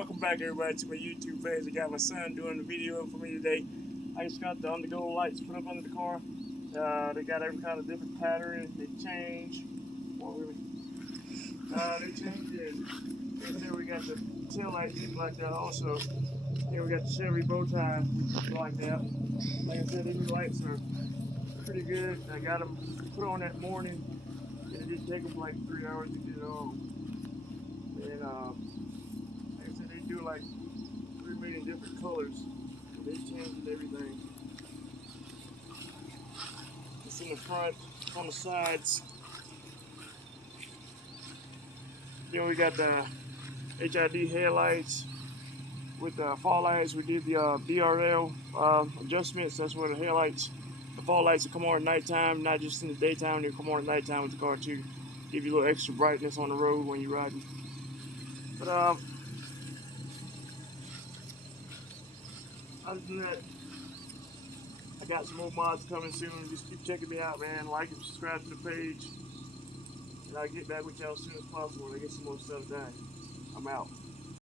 Welcome back, everybody, to my YouTube page. I got my son doing the video for me today. I just got the undergo lights put up under the car. They got every kind of different pattern. They change. They change it. And then we got the tail light like that also. Here we got the Chevy bow tie like that. Like I said, these lights are pretty good. I got them put on that morning. And it didn't take them like 3 hours to get it on. And like I said, they do like 3 million different colors. So they change everything. It's in the front, on the sides. Then we got the HID headlights with the fog lights. We did the BRL adjustments. That's where the headlights, the fog lights will come on at nighttime, not just in the daytime. They come on at nighttime with the car too. Give you a little extra brightness on the road when you're riding. But other than that, I got some more mods coming soon. Just keep checking me out, man. Like and subscribe to the page. And I'll get back with y'all as soon as possible when I get some more stuff done. I'm out.